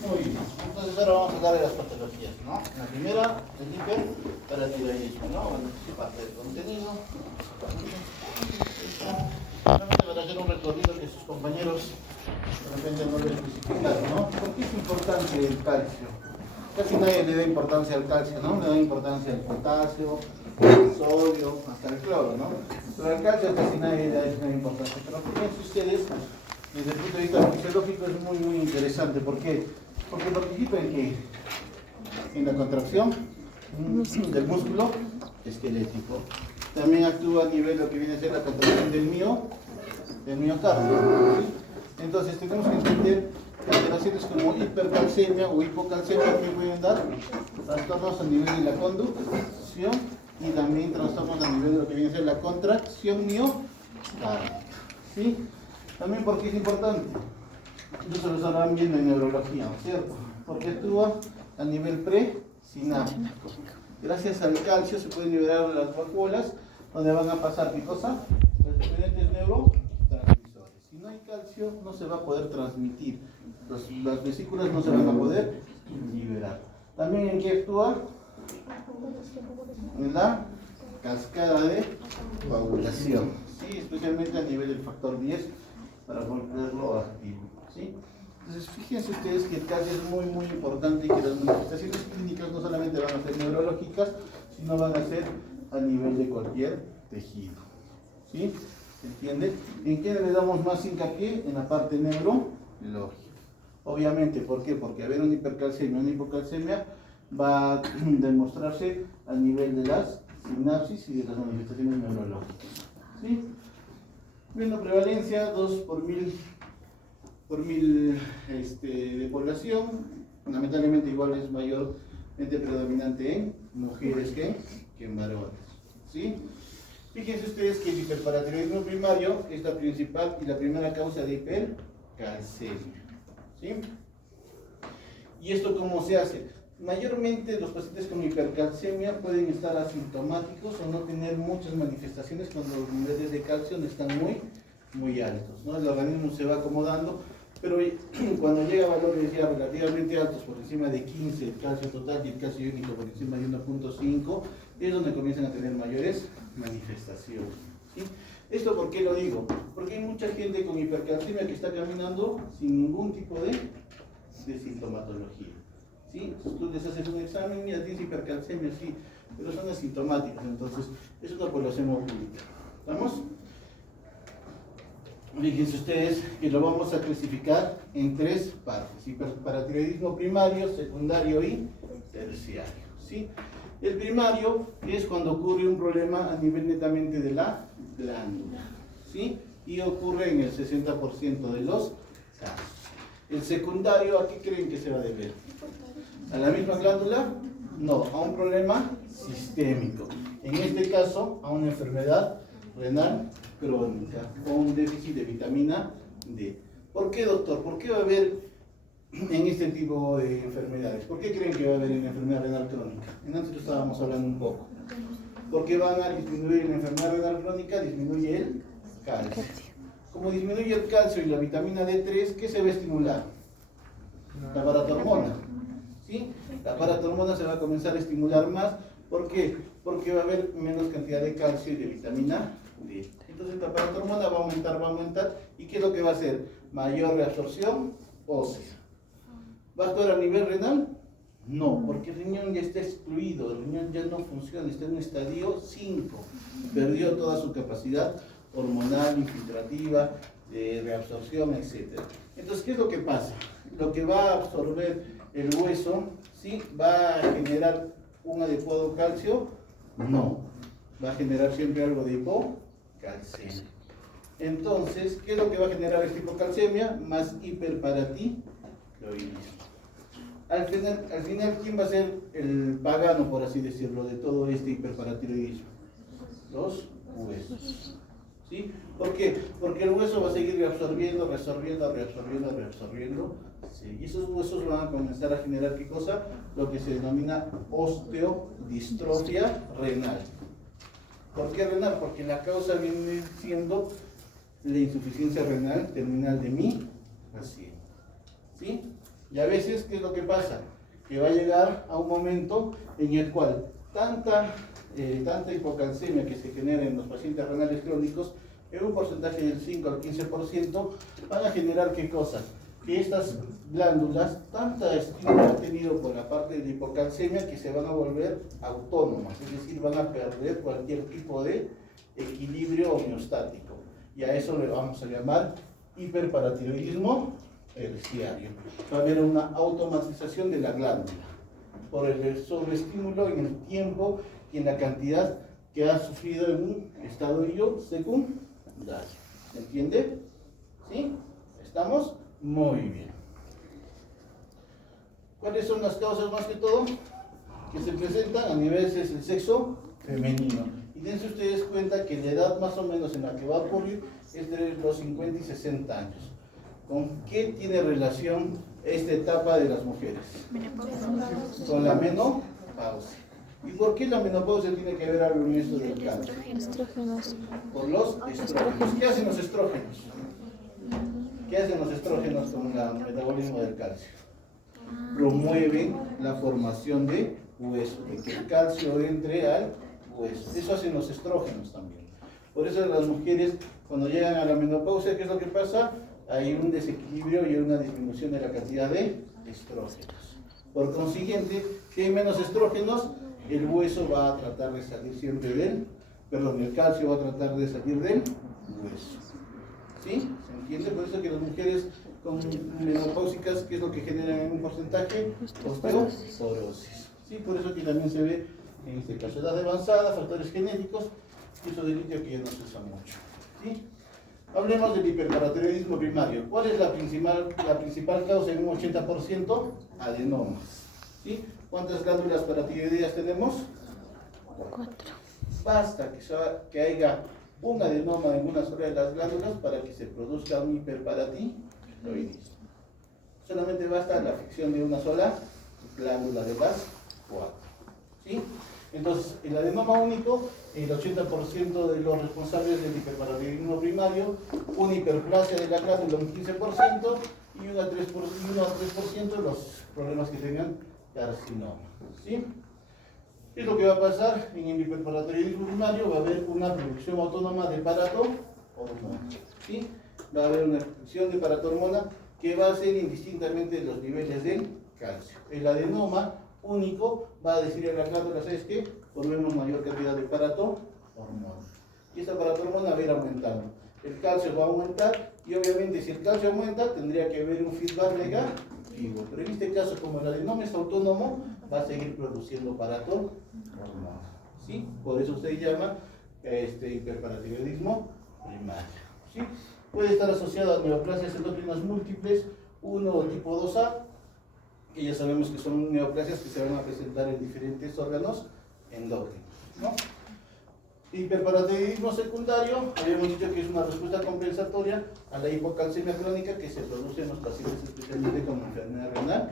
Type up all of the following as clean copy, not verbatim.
Muy bien, entonces ahora vamos a hablar de las patologías, ¿no? La primera, el hiperparatiroidismo, ¿no? Bueno, es parte del contenido. Solamente para hacer un recorrido que sus compañeros de repente no lo especificaron, ¿no? ¿Por qué es importante el calcio? Casi nadie le da importancia al calcio, ¿no? Le da importancia al potasio, al sodio, hasta el cloro, ¿no? Pero al calcio casi nadie le da importancia. Pero fíjense ustedes, desde el punto de vista fisiológico es muy interesante. ¿Por qué? Porque participa en qué? En la contracción del músculo esquelético. También actúa a nivel de lo que viene a ser la contracción del miocardio. ¿Sí? Entonces tenemos que entender que alteraciones como hipercalcemia o hipocalcemia que pueden dar trastornos a nivel de la conducción y también trastornos a nivel de lo que viene a ser la contracción miocárdica. ¿Sí? También porque es importante. Eso lo estarán viendo en neurología, ¿no es cierto? Porque actúa a nivel presináptico. Gracias al calcio se pueden liberar las vacuolas, donde van a pasar ¿qué cosa? Los diferentes neurotransmisores. Si no hay calcio, no se va a poder transmitir. Las vesículas no se van a poder liberar. También en qué actúa? En la cascada de coagulación, ¿sí? Especialmente a nivel del factor 10 para volverlo activo. ¿Sí? Entonces, fíjense ustedes que el calcio es muy importante y que las manifestaciones clínicas no solamente van a ser neurológicas, sino van a ser a nivel de cualquier tejido. ¿Sí? ¿Se entiende? ¿En qué le damos más hincapié? En la parte neurológica. Obviamente, ¿por qué? Porque haber una hipercalcemia o una hipocalcemia va a demostrarse a nivel de las sinapsis y de las manifestaciones neurológicas. ¿Sí? Viendo prevalencia, 2 por mil de población, lamentablemente igual es mayormente predominante en mujeres que en varones. ¿Sí? Fíjense ustedes que el hiperparatiroidismo primario es la principal y la primera causa de hipercalcemia. ¿Sí? ¿Y esto cómo se hace? Mayormente los pacientes con hipercalcemia pueden estar asintomáticos o no tener muchas manifestaciones cuando los niveles de calcio no están muy altos, ¿no? El organismo se va acomodando, pero cuando llega a valores ya relativamente altos, por encima de 15 el calcio total y el calcio iónico por encima de 1.5, es donde comienzan a tener mayores manifestaciones. ¿Sí? ¿Esto por qué lo digo? Porque hay mucha gente con hipercalcemia que está caminando sin ningún tipo de sintomatología. ¿Sí? Tú les haces un examen, mira, tienes hipercalcemia, sí, pero son asintomáticos, entonces es una población oculta. ¿Estamos? Fíjense ustedes que lo vamos a clasificar en 3 partes: hiperparatiroidismo primario, secundario y terciario. ¿Sí? El primario es cuando ocurre un problema a nivel netamente de la glándula, ¿sí? Y ocurre en el 60% de los casos. El secundario, ¿a qué creen que se va a deber? ¿A la misma glándula? No, a un problema sistémico. En este caso, a una enfermedad renal crónica o un déficit de vitamina D. ¿Por qué, doctor? ¿Por qué va a haber en este tipo de enfermedades? ¿Por qué creen que va a haber en la enfermedad renal crónica? En antes lo estábamos hablando un poco. Porque van a disminuir en la enfermedad renal crónica, disminuye el calcio. Como disminuye el calcio y la vitamina D3, ¿qué se va a estimular? La paratormona. ¿Sí? La paratormona se va a comenzar a estimular más. ¿Por qué? Porque va a haber menos cantidad de calcio y de vitamina D. Entonces la paratormona va a aumentar. ¿Y qué es lo que va a hacer? Mayor reabsorción ósea. ¿Va a actuar a nivel renal? No, porque el riñón ya está excluido, el riñón ya no funciona, está en un estadio 5. Perdió toda su capacidad hormonal, infiltrativa, de reabsorción, etc. Entonces, ¿qué es lo que pasa? Lo que va a absorber el hueso, ¿sí? ¿Va a generar un adecuado calcio? No. Va a generar siempre algo de hipocalcemia. Entonces, ¿qué es lo que va a generar esta hipocalcemia? Más hiperparatiroidismo. Al final, ¿quién va a ser el pagano, por así decirlo, de todo este hiperparatiroidismo? Los huesos. ¿Sí? ¿Por qué? Porque el hueso va a seguir reabsorbiendo. Sí. Y esos huesos van a comenzar a generar, ¿qué cosa? Lo que se denomina osteodistrofia renal. ¿Por qué renal? Porque la causa viene siendo la insuficiencia renal terminal de mi paciente. ¿Sí? Y a veces, ¿qué es lo que pasa? Que va a llegar a un momento en el cual tanta hipocalcemia que se genera en los pacientes renales crónicos, en un porcentaje del 5 al 15%, van a generar ¿qué cosa? Que estas glándulas, tanta estímulo han tenido por la parte de hipocalcemia que se van a volver autónomas, es decir, van a perder cualquier tipo de equilibrio homeostático. Y a eso le vamos a llamar hiperparatiroidismo terciario. Va a haber una automatización de la glándula por el sobreestímulo en el tiempo y en la cantidad que ha sufrido en un estadio secundario. ¿Se entiende? ¿Sí? ¿Estamos? Muy bien. ¿Cuáles son las causas más que todo que se presentan? A nivel es el sexo femenino. Y dense ustedes cuenta que la edad más o menos en la que va a ocurrir es de los 50 y 60 años. ¿Con qué tiene relación esta etapa de las mujeres? Con la menopausia. ¿Y por qué la menopausia tiene que ver algo en esto del cáncer? Estrógenos. Por los estrógenos. ¿Qué hacen los estrógenos? ¿Qué hacen los estrógenos con el metabolismo del calcio? Promueven la formación de hueso, de que el calcio entre al hueso. Eso hacen los estrógenos también. Por eso las mujeres, cuando llegan a la menopausia, ¿qué es lo que pasa? Hay un desequilibrio y una disminución de la cantidad de estrógenos. Por consiguiente, si hay menos estrógenos, el hueso va a tratar de salir siempre el calcio va a tratar de salir del hueso. ¿Sí? ¿Se entiende? Por eso que las mujeres con menopáusicas, ¿qué es lo que generan en un porcentaje? Osteoporosis. ¿Sí? Por eso que también se ve, en este caso, edad avanzada, factores genéticos, y eso de litio que ya no se usa mucho. ¿Sí? Hablemos del hiperparatiroidismo primario. ¿Cuál es la principal causa en un 80%? Adenomas. ¿Sí? ¿Cuántas glándulas paratiroideas tenemos? 4. Basta que haya un adenoma en una sola de las glándulas para que se produzca un hiperparatiroidismo. Solamente basta la afección de una sola glándula de las 4. ¿Sí? Entonces, el adenoma único, el 80% de los responsables del hiperparatiroidismo primario, una hiperplasia de la glándula un 15% y un 3% los problemas que tengan carcinoma. ¿Sí? ¿Qué es lo que va a pasar en el hiperparatiroidismo primario? Va a haber una producción autónoma de paratormona. ¿Sí? Va a haber una producción de paratormona que va a ser indistintamente los niveles del calcio. El adenoma único va a decir a la glándula, ¿sabes qué? Formemos mayor cantidad de paratormona. Y esta paratormona va a ir aumentando. El calcio va a aumentar y obviamente si el calcio aumenta tendría que haber un feedback negativo. Pero en este caso, como el adenoma es autónomo, va a seguir produciendo paratormona. ¿Sí? Por eso se llama hiperparatiroidismo primario. ¿Sí? Puede estar asociado a neoplasias endocrinas múltiples 1 o tipo 2A, que ya sabemos que son neoplasias que se van a presentar en diferentes órganos endocrinos, ¿no? Hiperparatiroidismo secundario, habíamos dicho que es una respuesta compensatoria a la hipocalcemia crónica que se produce en los pacientes especialmente con enfermedad renal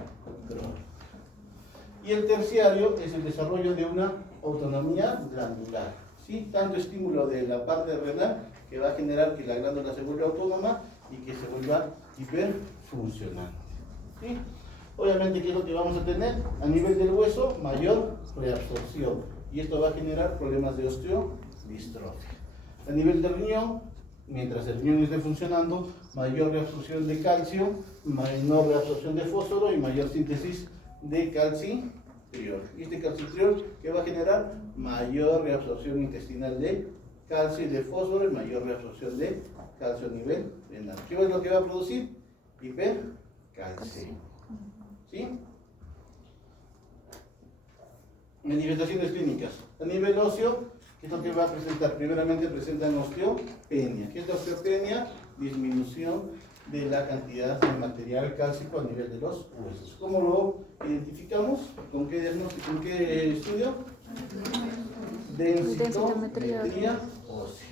crónica. Y el terciario es el desarrollo de una autonomía glandular, ¿sí? Tanto estímulo de la parte renal que va a generar que la glándula se vuelva autónoma y que se vuelva hiperfuncionante, ¿sí? Obviamente, ¿qué es lo que vamos a tener? A nivel del hueso, mayor reabsorción. Y esto va a generar problemas de osteodistrofia. A nivel del riñón, mientras el riñón esté funcionando, mayor reabsorción de calcio, menor reabsorción de fósforo y mayor síntesis de calcitriol. Y este calcitriol, ¿qué va a generar? Mayor reabsorción intestinal de calcio y de fósforo y mayor reabsorción de calcio a nivel renal. ¿Qué es lo que va a producir? Hipercalcemia. ¿Sí? Manifestaciones clínicas. A nivel óseo, ¿qué es lo que va a presentar? Primeramente presentan osteopenia. ¿Qué es la osteopenia? Disminución de la cantidad de material cálcico a nivel de los huesos. ¿Cómo lo identificamos? ¿Con qué diagnóstico? ¿Con qué estudio? Densitometría ósea.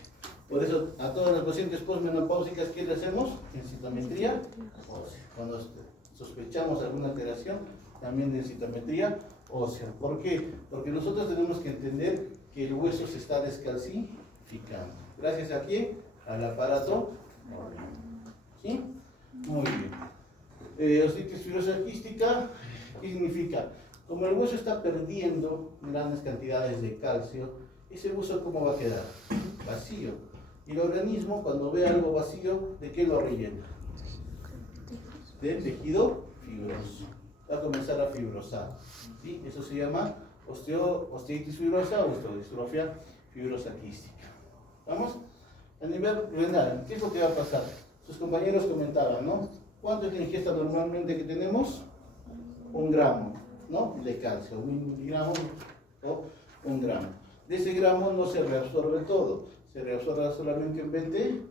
Por eso, a todas las pacientes postmenopáusicas, ¿qué le hacemos? Densitometría ósea. Cuando sospechamos alguna alteración, también densitometría ósea. ¿Por qué? Porque nosotros tenemos que entender que el hueso se está descalcificando. ¿Gracias a quién? Al aparato. ¿Sí? Muy bien. Osteoartritis fibrosa quística, ¿qué significa? Como el hueso está perdiendo grandes cantidades de calcio, ese hueso ¿cómo va a quedar? Vacío. Y el organismo, cuando ve algo vacío, ¿de qué lo rellena? De tejido fibroso. Va a comenzar a fibrosar. ¿Sí? Eso se llama osteoartritis fibrosa o osteodistrofia fibrosa quística. ¿Vamos? A nivel renal, ¿qué es lo que va a pasar? Sus compañeros comentaban, ¿no? ¿Cuánto es la ingesta normalmente que tenemos? 1 gramo, ¿no? De calcio, 1 miligramo o 1 gramo. De ese gramo no se reabsorbe todo, se reabsorbe solamente un 20%.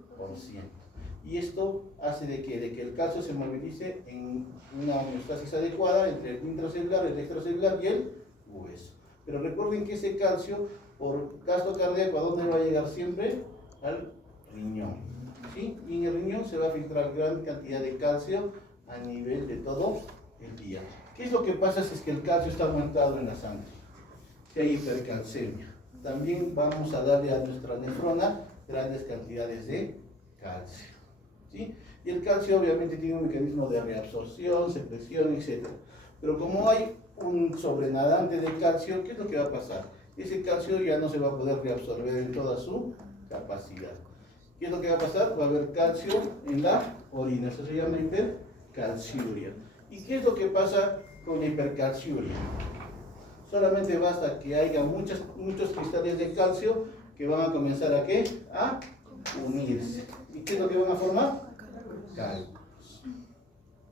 Y esto hace de que el calcio se movilice en una homeostasis adecuada entre el intracelular, el extracelular y el hueso. Pero recuerden que ese calcio, por gasto cardíaco, ¿a dónde va a llegar siempre? Al riñón. ¿Sí? Y en el riñón se va a filtrar gran cantidad de calcio a nivel de todo el día. ¿Qué es lo que pasa si es que el calcio está aumentado en la sangre? Si hay hipercalcemia. También vamos a darle a nuestra nefrona grandes cantidades de calcio. ¿Sí? Y el calcio obviamente tiene un mecanismo de reabsorción, secreción, etc. Pero como hay un sobrenadante de calcio, ¿qué es lo que va a pasar? Ese calcio ya no se va a poder reabsorber en toda su capacidad. ¿Qué es lo que va a pasar? Va a haber calcio en la orina, eso se llama hipercalciuria. ¿Y qué es lo que pasa con la hipercalciuria? Solamente basta que haya muchos cristales de calcio que van a comenzar a ¿qué? A unirse. ¿Y qué es lo que van a formar? Cálculos.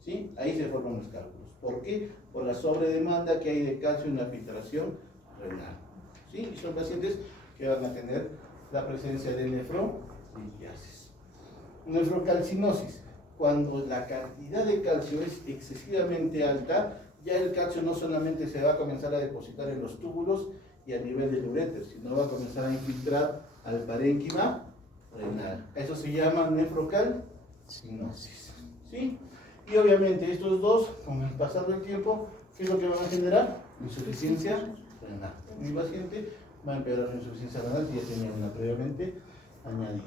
¿Sí? Ahí se forman los cálculos. ¿Por qué? Por la sobredemanda que hay de calcio en la filtración renal. ¿Sí? Y son pacientes que van a tener la presencia de nefrolitiasis. Nefrocalcinosis. Cuando la cantidad de calcio es excesivamente alta, ya el calcio no solamente se va a comenzar a depositar en los túbulos y a nivel del uréter, sino va a comenzar a infiltrar al parénquima renal. Eso se llama nefrocalcinosis. ¿Sí? Y obviamente estos dos, con el pasar del tiempo, ¿qué es lo que van a generar? Insuficiencia renal. Mi paciente va a empeorar su insuficiencia renal, que ya tenía una previamente añadida.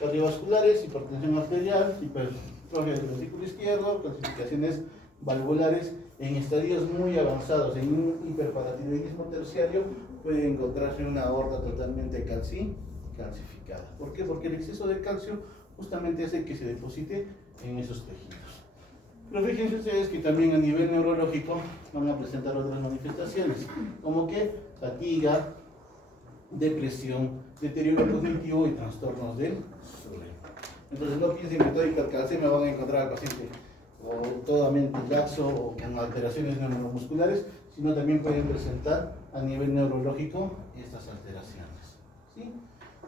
Cardiovasculares, hipertensión arterial, hipertrofia del vesículo izquierdo, calcificaciones valvulares en estadios muy avanzados. En un hiperparatiroidismo terciario puede encontrarse una aorta totalmente calcificada. ¿Por qué? Porque el exceso de calcio justamente hace que se deposite en esos tejidos. Pero fíjense ustedes que también a nivel neurológico van a presentar otras manifestaciones, como que fatiga, depresión, deterioro cognitivo y trastornos del sueño. Entonces no piensen que toda hipercalcemia van a encontrar al paciente o totalmente laxo o con alteraciones neuromusculares, sino también pueden presentar a nivel neurológico estas alteraciones. ¿Sí?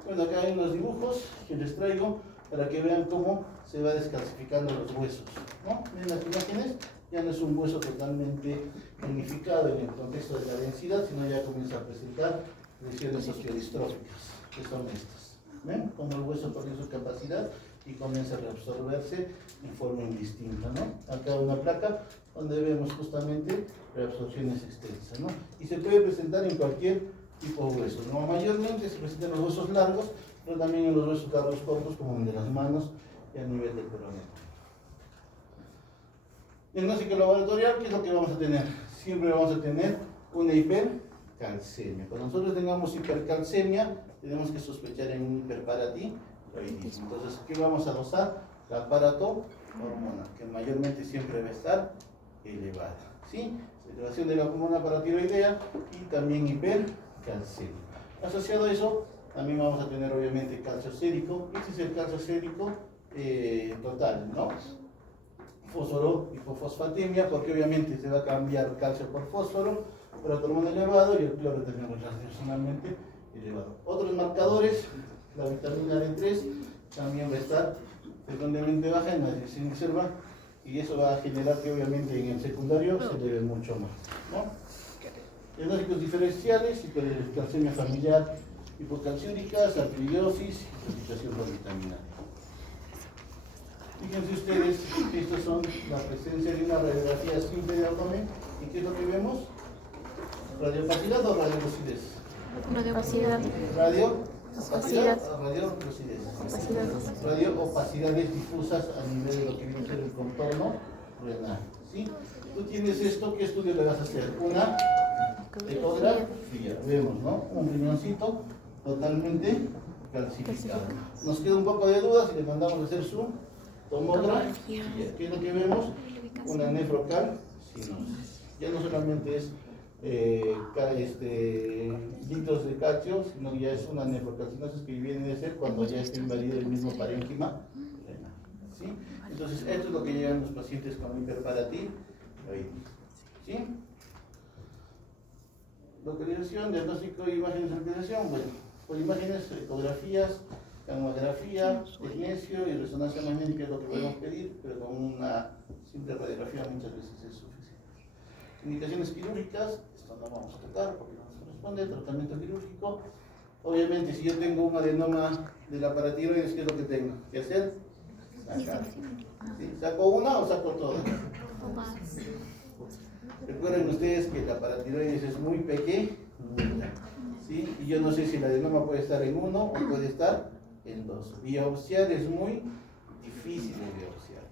Bueno, acá hay unos dibujos que les traigo para que vean cómo se va descalcificando los huesos, ¿no? Ven las imágenes, ya no es un hueso totalmente unificado en el contexto de la densidad, sino ya comienza a presentar lesiones osteodistróficas, que son estas. ¿Ven? Como el hueso pierde su capacidad y comienza a reabsorberse en forma indistinta, ¿no? Acá una placa donde vemos justamente reabsorciones extensas, ¿no? Y se puede presentar en cualquier tipo de hueso, ¿no? Mayormente se presenta en los huesos largos, pero también en los huesos largos cortos, como el de las manos y a nivel del peroné. Diagnóstico laboratorial, ¿qué es lo que vamos a tener? Siempre vamos a tener una hipercalcemia. Cuando nosotros tengamos hipercalcemia, tenemos que sospechar en un hiperparatiroidismo. Entonces, ¿qué vamos a dosar? La aparato hormona, que mayormente siempre va a estar elevada. ¿Sí? Elevación de la hormona paratiroidea y también hipercalcemia. Asociado a eso, también vamos a tener obviamente calcio sérico. Este es el calcio sérico total, ¿no? Fósforo, hipofosfatemia, porque obviamente se va a cambiar calcio por fósforo, por hormona elevado y el cloro tenemos relacionalmente elevado. Otros marcadores, la vitamina D3 también va a estar frecuentemente baja en la dirección reserva y eso va a generar que obviamente en el secundario se eleve mucho más, ¿no? Diagnósticos diferenciales, hipercalcemia familiar, hipocalciúrica, sarcoidosis, intoxicación por vitamina D. Fíjense ustedes que estos son la presencia de una radiografía simple de abdomen. ¿Y qué es lo que vemos? ¿Radiopacidad o radiolucidez? Radiopacidad. Radiopacidad o radiolucidez. Radioopacidades difusas a nivel de lo que viene a ser el contorno renal. ¿Sí? Tú tienes esto, ¿qué estudio le vas a hacer? Una ecografía. Vemos, ¿no? Un riñoncito totalmente calcificado. Nos queda un poco de dudas y le mandamos a hacer su tomografía. ¿Qué es lo que vemos? Una nefrocalcinosis. Ya no solamente es litros de calcio, sino ya es una nefrocalcinosis que viene a ser cuando ya está invadido el mismo parénquima renal. ¿Sí? Entonces, esto es lo que llegan los pacientes con hiperparatiroidismo. ¿Sí? Localización, diagnóstico de imágenes de localización. Bueno, por imágenes, ecografías, camografía, magnesio y resonancia magnética es lo que podemos pedir, pero con una simple radiografía muchas veces es suficiente. Indicaciones quirúrgicas, esto no vamos a tocar porque no nos corresponde, tratamiento quirúrgico. Obviamente, si yo tengo un adenoma de la paratiroides, ¿qué es lo que tengo que hacer? Sacar. ¿Sí? ¿Saco una o saco todas? Recuerden ustedes que la paratiroides es muy pequeña, ¿sí? Y yo no sé si el adenoma puede estar en uno o puede estar en dos. Biopsiar es muy difícil de biopsiar,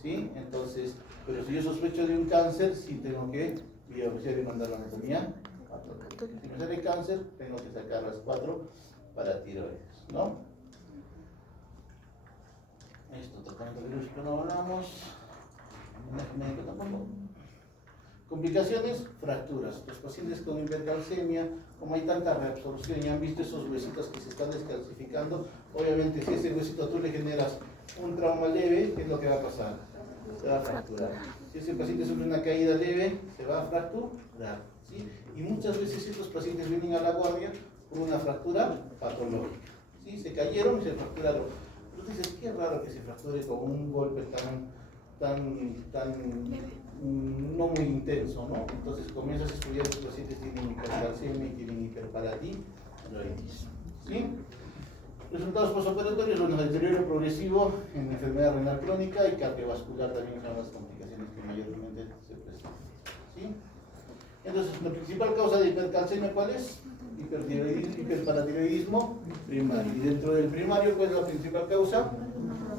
¿sí? Entonces, pero si yo sospecho de un cáncer, sí tengo que biopsiar y mandar la anatomía patológica. Si me sale cáncer, tengo que sacar las 4 paratiroides, ¿no? Esto, tratamiento quirúrgico no hablamos. Médico tampoco. Complicaciones, fracturas. Los pacientes con hipercalcemia, como hay tanta reabsorción y han visto esos huesitos que se están descalcificando, obviamente si ese huesito tú le generas un trauma leve, ¿qué es lo que va a pasar? Se va a fracturar. Si ese paciente sufre una caída leve, se va a fracturar. ¿Sí? Y muchas veces estos pacientes vienen a la guardia por una fractura patológica. ¿Sí? Se cayeron y se fracturaron. Tú dices, qué raro que se fracture con un golpe tan no muy intenso, ¿no? Entonces comienzas a estudiar que los pacientes tienen hipercalcemia y tienen hiperparatiroidismo. ¿Sí? Resultados postoperatorios, bueno, deterioro progresivo en enfermedad renal crónica y cardiovascular también son las complicaciones que mayormente se presentan. ¿Sí? Entonces, la principal causa de hipercalcemia, ¿cuál es? Hiperparatiroidismo primario. Y dentro del primario, ¿cuál es la principal causa?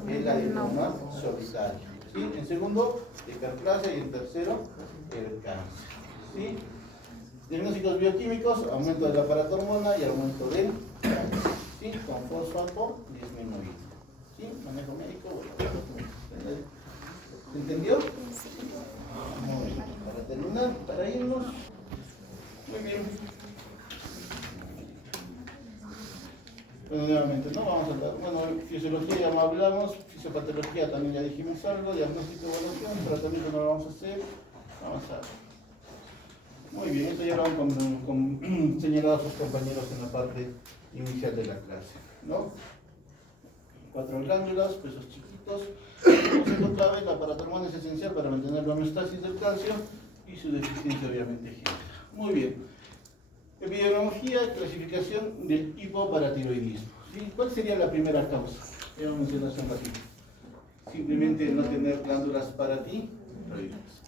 El adenoma solitario. ¿Sí? En segundo, hiperplasia y en tercero, el cáncer. ¿Sí? Diagnósticos bioquímicos, aumento de la paratormona y aumento del cáncer. ¿Sí? Con fosfato disminuido. ¿Sí? Manejo médico, bueno. ¿Se entendió? Muy bien. Para terminar, para irnos. Muy bien. Bueno, nuevamente, ¿no? Vamos a hablar. Bueno, fisiología ya hablamos, fisiopatología también ya dijimos algo, diagnóstico, evaluación, tratamiento no lo vamos a hacer. Vamos a. Muy bien, esto ya lo han señalado sus compañeros en la parte inicial de la clase, ¿no? 4 glándulas, pesos chiquitos. Concepto clave, la paratormona es esencial para mantener la homeostasis del calcio y su deficiencia obviamente genera. Muy bien. Epidemiología, clasificación del hipoparatiroidismo. ¿Sí? ¿Cuál sería la primera causa? Ya lo mencioné hace un ratito. Simplemente no tener glándulas paratiroides.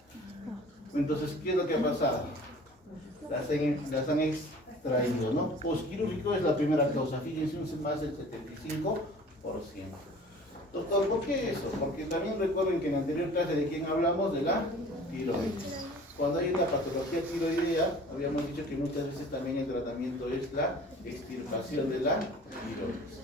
Entonces, ¿qué es lo que ha pasado? Las han extraído, ¿no? Postquirúrgico es la primera causa. Fíjense, más del 75%. Doctor, ¿por qué eso? Porque también recuerden que en la anterior clase de quién hablamos, de la tiroides. Cuando hay una patología tiroidea, habíamos dicho que muchas veces también el tratamiento es la extirpación de la tiroides.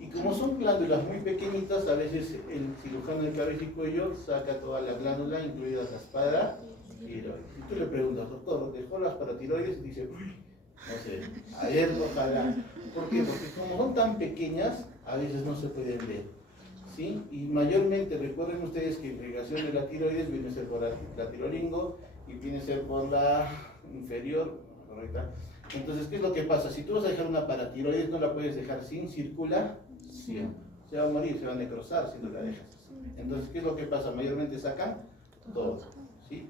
Y como son glándulas muy pequeñitas, a veces el cirujano de cabeza y cuello saca toda la glándula, incluidas las paratiroides. Y tú le preguntas, doctor, ¿dejó las paratiroides? Y dice, no sé, ayer ojalá. ¿Por qué? Porque como son tan pequeñas, a veces no se pueden ver. ¿Sí? Y mayormente recuerden ustedes que la irrigación de la tiroides viene a ser por la tirolingo y viene a ser por la inferior, ¿correcta? Entonces, ¿qué es lo que pasa? Si tú vas a dejar una paratiroides, no la puedes dejar sin circulación. Se va a morir, se va a necrosar si no la dejas. Entonces, ¿qué es lo que pasa? Mayormente sacan todo. ¿Sí?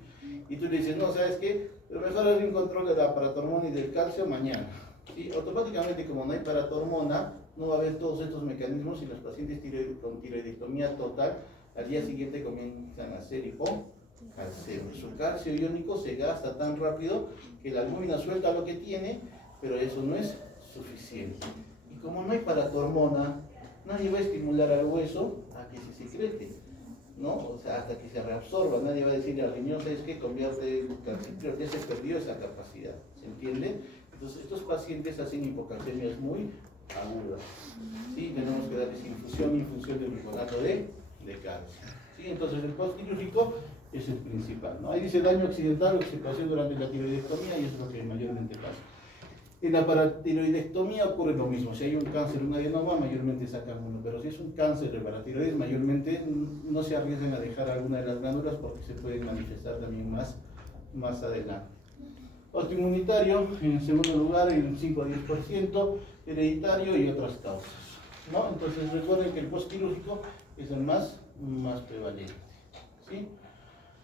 Y tú le dices, no, ¿sabes qué? Pero mejor hacer un control de la paratormona y del calcio mañana. ¿Sí? Automáticamente, como no hay paratormona, no va a haber todos estos mecanismos y los pacientes con tiroidectomía total al día siguiente comienzan a hacer hipocalcemia. Su calcio iónico se gasta tan rápido que la albúmina suelta lo que tiene, pero eso no es suficiente. Y como no hay paratormona, nadie va a estimular al hueso a que se secrete. ¿no? O sea, hasta que se reabsorba. Nadie va a decirle al riñón, ¿sabes qué? Convierte el calcitrol, ya se perdió esa capacidad, ¿se entiende? Entonces, estos pacientes hacen hipocalcemias muy agudas, ¿sí? Tenemos que darles infusión de bicarbonato de calcio, ¿sí? Entonces, el postquirúrgico es el principal, ¿no? Ahí dice daño accidental o extirpación durante la tiroidectomía y eso es lo que mayormente pasa. En la paratiroidectomía ocurre lo mismo. Si hay un cáncer, un adenoma, mayormente sacan uno. Pero si es un cáncer de paratiroides, mayormente no se arriesgan a dejar alguna de las glándulas porque se pueden manifestar también más adelante. Autoinmunitario, en segundo lugar, en 5 a 10%, hereditario y otras causas, ¿no? Entonces recuerden que el postquirúrgico es el más prevalente, ¿sí?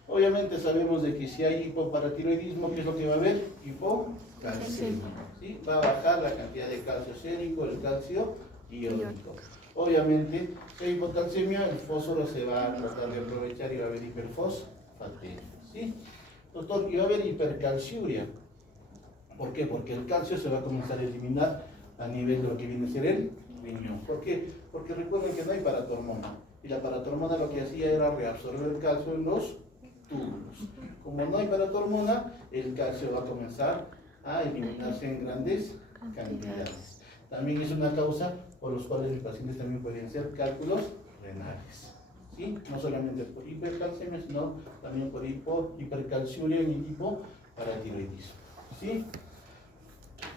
Obviamente sabemos de que si hay hipoparatiroidismo, ¿qué es lo que va a haber? Hipocalcemia, ¿sí? Va a bajar la cantidad de calcio sérico, el calcio iónico. Obviamente, si hay hipocalcemia, el fósforo se va a tratar de aprovechar y va a haber hiperfosfatemia, ¿sí? Doctor, y va a haber hipercalciuria. ¿Por qué? Porque el calcio se va a comenzar a eliminar a nivel de lo que viene a ser el riñón. ¿Por qué? Porque recuerden que no hay paratormona. Y la paratormona lo que hacía era reabsorber el calcio en los túbulos. Como no hay paratormona, el calcio va a comenzar a eliminarse en grandes cantidades. También es una causa por los cuales los pacientes también pueden ser cálculos renales, ¿sí? No solamente por hipercalcemia, sino también por hipercalciuria y hipoparatiroidismo, ¿sí?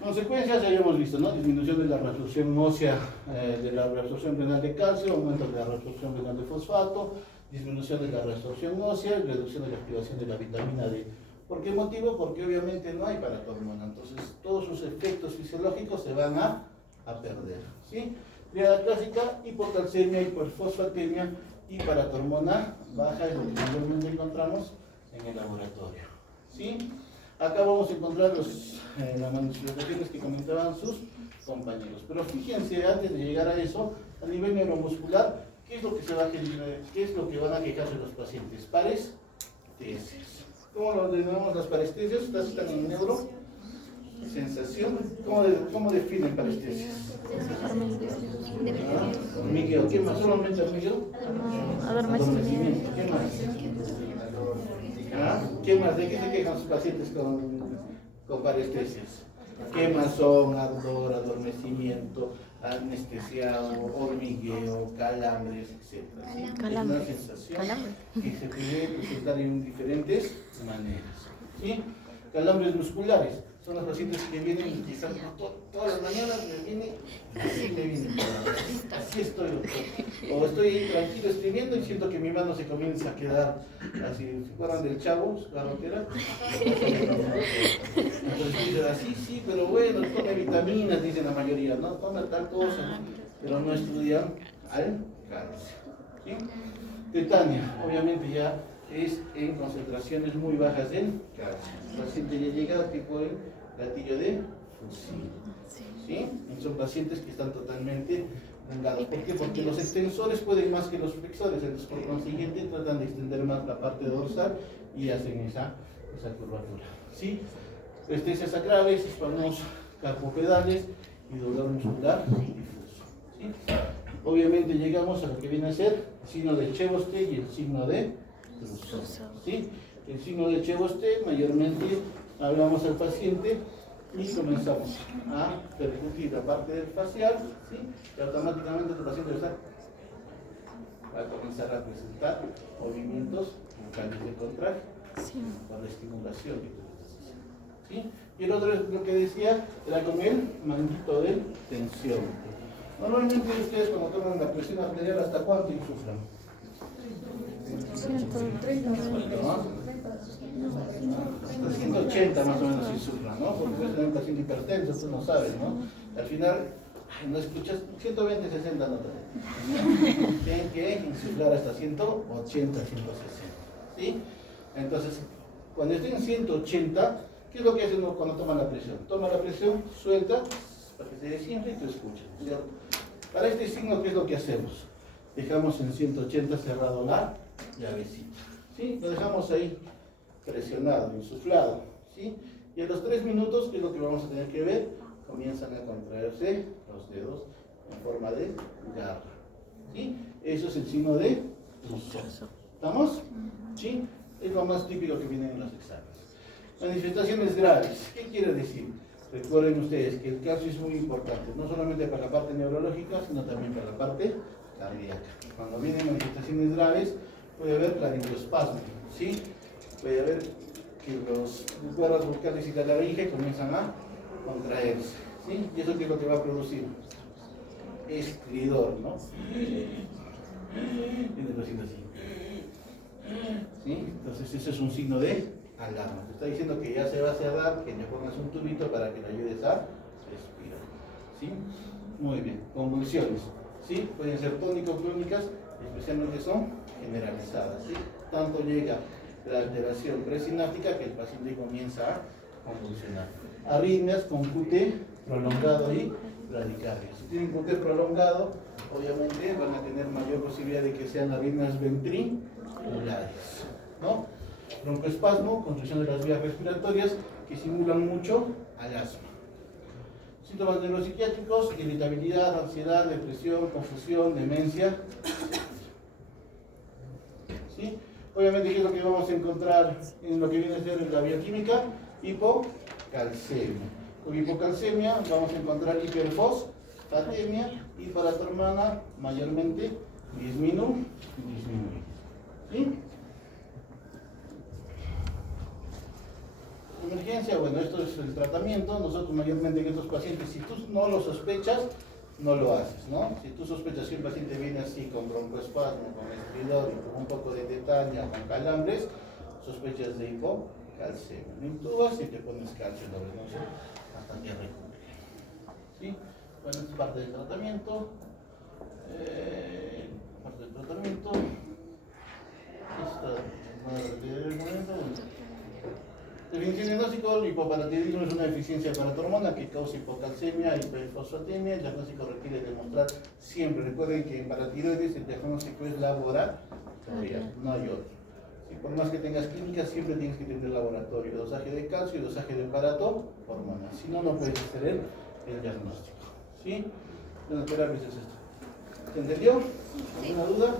Consecuencias ya habíamos visto, ¿no? Disminución de la reabsorción ósea, de la reabsorción renal de calcio, aumento de la reabsorción renal de fosfato, disminución de la reabsorción ósea y reducción de la activación de la vitamina D. ¿Por qué motivo? Porque obviamente no hay paratormona, entonces todos sus efectos fisiológicos se van a perder, ¿sí? Triada clásica, hipocalcemia, hiperfosfatemia y paratormona baja es lo que mayormente encontramos en el laboratorio, ¿sí? Acá vamos a encontrar las manifestaciones que comentaban sus compañeros. Pero fíjense, antes de llegar a eso, a nivel neuromuscular, ¿qué es lo que se va a generar? ¿Qué es lo que van a quejarse los pacientes? Parestesias. ¿Cómo lo denominamos las parestesias? ¿Estas están en neuro? Sensación. ¿Cómo definen parestesias? Miguel, ¿qué más? ¿Solamente Miguel? Adormecimiento. ¿Qué más? ¿Ah? ¿Qué más? ¿De qué se quejan sus pacientes con parestesias? Quemazón, ardor, adormecimiento, anestesiado, hormigueo, calambres, etc. ¿Sí? Calambres. Es una sensación que se puede presentar en diferentes maneras, ¿sí? Calambres musculares. Son los pacientes que vienen y quizás todas las mañanas me viene, así estoy, doctor. O estoy tranquilo escribiendo y siento que mi mano se comienza a quedar así, ¿se acuerdan del chavo, su garrotera? Entonces dicen así, sí, pero bueno, tome vitaminas, dicen la mayoría, no, toma tal cosa, pero no estudian al calcio, ¿sí? Tetania, obviamente ya es en concentraciones muy bajas del calcio. El paciente ya llega tipo el gatillo de fusil, ¿sí? Son pacientes que están totalmente delgados. ¿Por qué? Porque los extensores pueden más que los flexores, entonces por consiguiente tratan de extender más la parte dorsal y hacen esa curvatura, ¿sí? Restesias sacrales, espasmos carpopedales y dolor muscular difuso, ¿sí? Obviamente llegamos a lo que viene a ser el signo de Chevosté y el signo de Trousseau, ¿sí? El signo de Chevosté, mayormente hablamos al paciente y comenzamos a percutir la parte del facial, ¿sí? Y automáticamente el paciente va a comenzar a presentar movimientos bucales de contracción por la estimulación que tú estás haciendo, ¿sí? Y el otro es lo que decía, era con el manguito de tensión. Normalmente ustedes cuando toman la presión arterial, ¿hasta cuánto insuflan? 130. Hasta 180 más o menos insuflan, ¿no? Porque puedes tener un paciente hipertenso, tú no sabes, ¿no? Al final, no escuchas, 120, 60 no te tienen que insuflar hasta 180, 160, ¿sí? Entonces, cuando estén en 180, ¿qué es lo que hacen cuando toman la presión? Toma la presión, suelta, para que se desinfle y tú escuchas, ¿cierto? Para este signo, ¿qué es lo que hacemos? Dejamos en 180 cerrado la llavecita, ¿sí? Lo dejamos ahí presionado, insuflado, ¿sí? Y a los 3 minutos, ¿qué es lo que vamos a tener que ver? Comienzan a contraerse los dedos en forma de garra, ¿sí? Eso es el signo de Trousseau, ¿Estamos? ¿Sí? Es lo más típico que viene en los exámenes. Manifestaciones graves. ¿Qué quiere decir? Recuerden ustedes que el calcio es muy importante, no solamente para la parte neurológica, sino también para la parte cardíaca. Cuando vienen manifestaciones graves, puede haber laringoespasmo, ¿sí? Puede haber que los cuerdas vocales y la laringe comienzan a contraerse, ¿sí? ¿Y eso qué es lo que va a producir? Estridor, ¿no? Tiene cositas así. ¿Sí? Entonces ese es un signo de alarma. Te está diciendo que ya se va a cerrar, que le pongas un tubito para que le ayudes a respirar. ¿Sí? Muy bien. Convulsiones. ¿Sí? Pueden ser tónico-clónicas, especialmente son generalizadas. ¿Sí? Tanto llega la alteración presináptica que el paciente comienza a convulsionar. Arritmias con QT prolongado y bradicardia. Si tienen QT prolongado, obviamente van a tener mayor posibilidad de que sean arritmias ventriculares, ¿no? Broncoespasmo, construcción de las vías respiratorias que simulan mucho al asma. Síntomas neuropsiquiátricos, irritabilidad, ansiedad, depresión, confusión, demencia. ¿Sí? Obviamente, ¿qué es lo que vamos a encontrar en lo que viene a ser la bioquímica? Hipocalcemia. Con hipocalcemia vamos a encontrar hiperfosfatemia y para tu hermana mayormente disminuye. ¿Sí? Emergencia, bueno, esto es el tratamiento. Nosotros mayormente en estos pacientes, si tú no lo sospechas, no lo haces, ¿no? Si tú sospechas que un paciente viene así con broncoespasmo, con estridor y con un poco de tetania, con calambres, sospechas de hipocalcemia. Lo intubas y te pones calcio en la venosa hasta que recupere. ¿Sí? Bueno, esta es parte del tratamiento. Parte del tratamiento. Definición diagnóstico, el hipoparatiroidismo es una deficiencia para tu hormona que causa hipocalcemia, hiperfosfatemia. El diagnóstico requiere demostrar siempre. Recuerden que en paratiroides el diagnóstico es laboratorio, no hay otro. Si por más que tengas clínica, siempre tienes que tener laboratorio, dosaje de calcio y dosaje de aparato, hormona. Si no, no puedes hacer el diagnóstico. ¿Sí? La terapia es esto. ¿Se entendió? ¿Alguna duda?